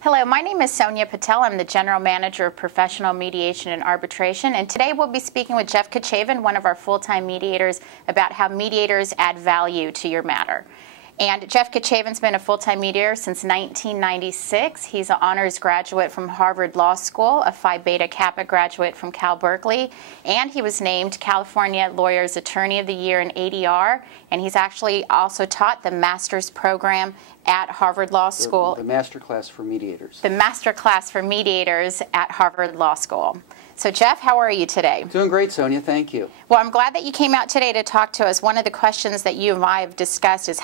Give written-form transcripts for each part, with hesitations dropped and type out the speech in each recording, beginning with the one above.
Hello, my name is Sonia Patel. I'm the General Manager of Professional Mediation and Arbitration, and today we'll be speaking with Jeff Kichaven, one of our full-time mediators, about how mediators add value to your matter. And Jeff Kichaven's been a full-time mediator since 1996. He's an honors graduate from Harvard Law School, a Phi Beta Kappa graduate from Cal Berkeley, and he was named California Lawyers Attorney of the Year in ADR, and he's actually also taught the master's program at Harvard Law School. The master class for mediators. The master class for mediators at Harvard Law School. So Jeff, how are you today? Doing great, Sonia. Thank you. Well, I'm glad that you came out today to talk to us. One of the questions that you and I have discussed is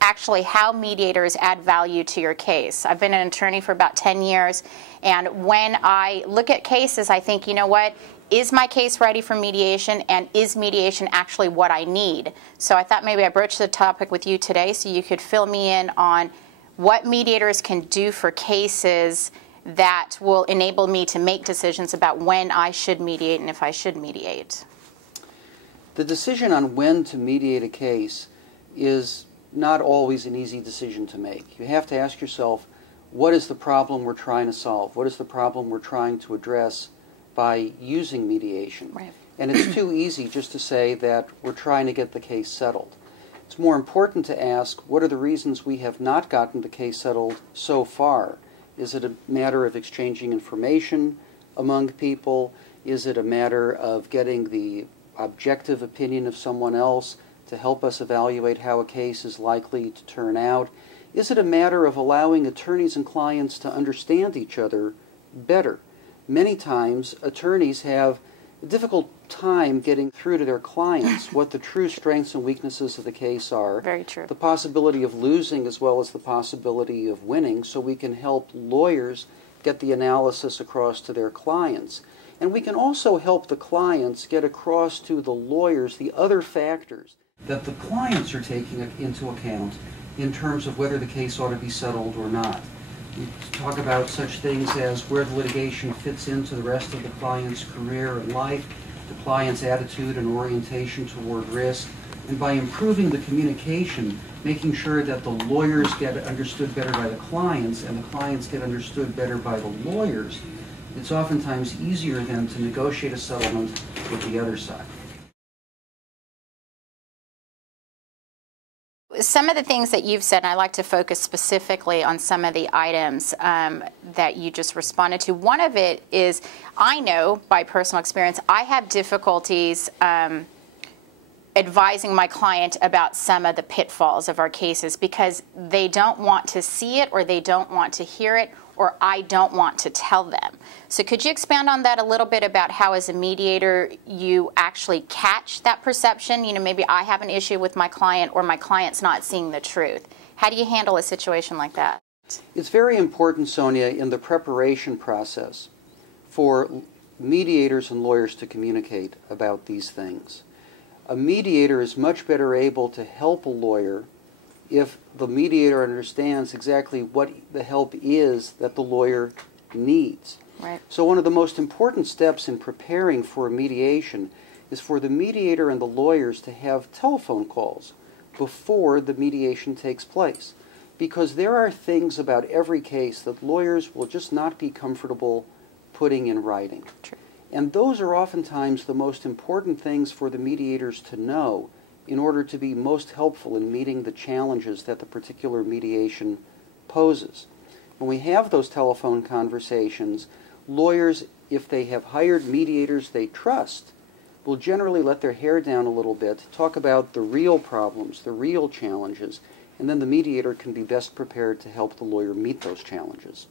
actually how mediators add value to your case. I've been an attorney for about 10 years, and when I look at cases, I think, you know what? Is my case ready for mediation, and is mediation actually what I need? So I thought maybe I'd broach the topic with you today so you could fill me in on what mediators can do for cases that will enable me to make decisions about when I should mediate and if I should mediate. The decision on when to mediate a case is not always an easy decision to make. You have to ask yourself, what is the problem we're trying to solve? What is the problem we're trying to address by using mediation? Right. And it's too easy just to say that we're trying to get the case settled. It's more important to ask, what are the reasons we have not gotten the case settled so far? Is it a matter of exchanging information among people? Is it a matter of getting the objective opinion of someone else to help us evaluate how a case is likely to turn out? Is it a matter of allowing attorneys and clients to understand each other better? Many times, attorneys have a difficult time getting through to their clients what the true strengths and weaknesses of the case are. Very true. The possibility of losing as well as the possibility of winning, so we can help lawyers get the analysis across to their clients. And we can also help the clients get across to the lawyers the other factors that the clients are taking into account in terms of whether the case ought to be settled or not. We talk about such things as where the litigation fits into the rest of the client's career and life, the client's attitude and orientation toward risk, and by improving the communication, making sure that the lawyers get understood better by the clients and the clients get understood better by the lawyers, it's oftentimes easier then to negotiate a settlement with the other side. Some of the things that you've said, and I'd like to focus specifically on some of the items that you just responded to. One of it is, I know by personal experience, I have difficulties advising my client about some of the pitfalls of our cases because they don't want to see it or they don't want to hear it, or I don't want to tell them. So could you expand on that a little bit about how as a mediator you actually catch that perception? You know, maybe I have an issue with my client or my client's not seeing the truth. How do you handle a situation like that? It's very important, Sonia, in the preparation process for mediators and lawyers to communicate about these things. A mediator is much better able to help a lawyer if the mediator understands exactly what the help is that the lawyer needs. Right. So one of the most important steps in preparing for a mediation is for the mediator and the lawyers to have telephone calls before the mediation takes place. Because there are things about every case that lawyers will just not be comfortable putting in writing. True. And those are oftentimes the most important things for the mediators to know in order to be most helpful in meeting the challenges that the particular mediation poses. When we have those telephone conversations, lawyers, if they have hired mediators they trust, will generally let their hair down a little bit, talk about the real problems, the real challenges, and then the mediator can be best prepared to help the lawyer meet those challenges.